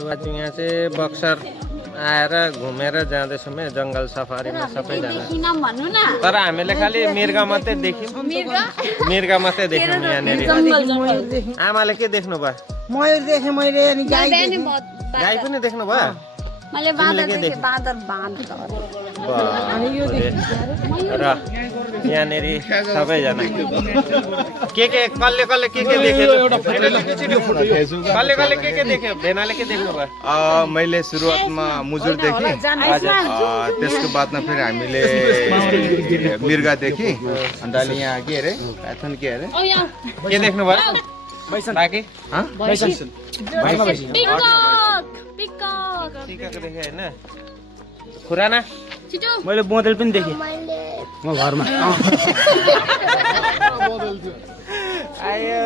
आज यहाँ चाहिँ बक्सर आएर घुमेर जाँदैछौँ जङ्गल सफारीमा सबैजना। तर हामीले खालि मृग मात्रै देख्यौँ, मृग मात्रै देख्यौँ यहाँनिर। आमाले के देख्नु भयो? मयूर देखेँ मैले, अनि गाई पनि देख्नु भयो? मैले बाँदर देखेँ, बाँदर र यहाँनिर सबैजना के कसले कसले के देख्यो? कसले कसले के देख्यो? भेनाले के देख्नु भयो? मैले सुरुवातमा मुजुर देखेँ, त्यसको बादमा फेरि हामीले मृगा देखेँ, अन्त अहिले यहाँ के अरे प्याथन के अरे के देख्नु भयो? बाँकी टिकाको देखेँ होइन? खुराना मैले बोतल पनि देखेँ म घरमा। आयो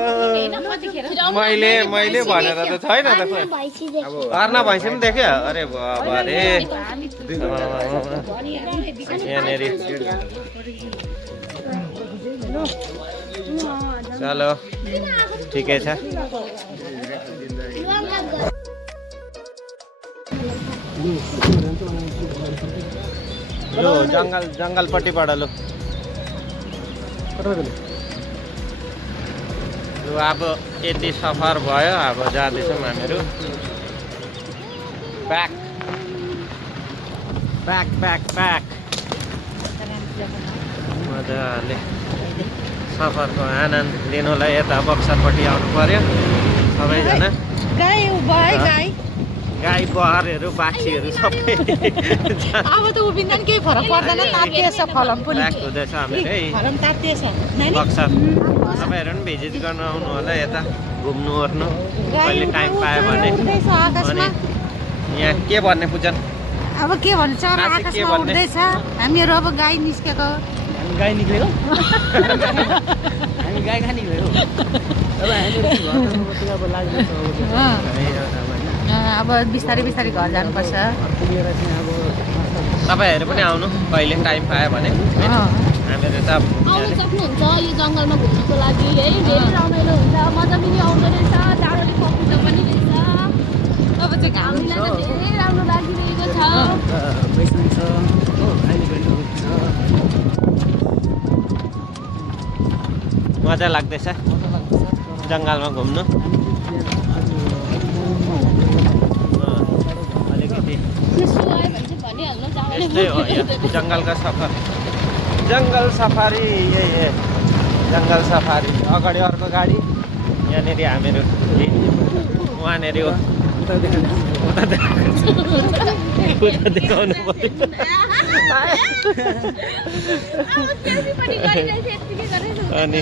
मैले भनेर त छैन त खोइ। अर्ना भैँसी पनि देख्यो? अरे बाबा रे यहाँनिर। चलो ठिकै छ। लो जङ्गलपट्टिबाट लो अब यति सफर भयो, अब जाँदैछौँ हामीहरू ब्याक ब्याक ब्याक ब्याक। मजाले सफरको आनन्द लिनुलाई यता बक्सरपट्टि आउनु पर्यो सबैजना। गाई बहरहरू बाछीहरू सबै अब त उभिँदैन, केही फरक पर्दैन। तातिएछ फलम पनि हुँदैछ हामीहरू फलम तातिएछ। बक्सर तपाईँहरू पनि भिजिट गर्न आउनु होला यता घुम्नु ओर्नु कहिले टाइम पायो भने। अनि यहाँ के भन्ने पूजन? अब के भन्छ, आकाशमा उड्दैछ। हामीहरू अब गाई निस्केको, गाई निक्लेको हामी गाई खाने निक्लेको। अब बिस्तारै बिस्तारै घर जानुपर्छ। तपाईँहरू पनि आउनु कहिले टाइम पायो भने। हामीहरू त आउनु सक्नुहुन्छ यो जङ्गलमा घुम्नुको लागि है। धेरै रमाइलो हुन्छ, मजा पनि आउँदो रहेछ, जाडोले पक्रिँदो पनि रहेछ। अब चाहिँ हामीलाई त धेरै राम्रो लागिरहेको छ। मजा लाग्दैछ जङ्गलमा घुम्नु। अलिकति यस्तै हो यो जङ्गलका सफर, जङ्गल सफारी। यही जङ्गल सफारी। अगाडि अर्को गाडी, यहाँनिर हामीहरू उहाँनिर उता देखाउनु पर्यो। अनि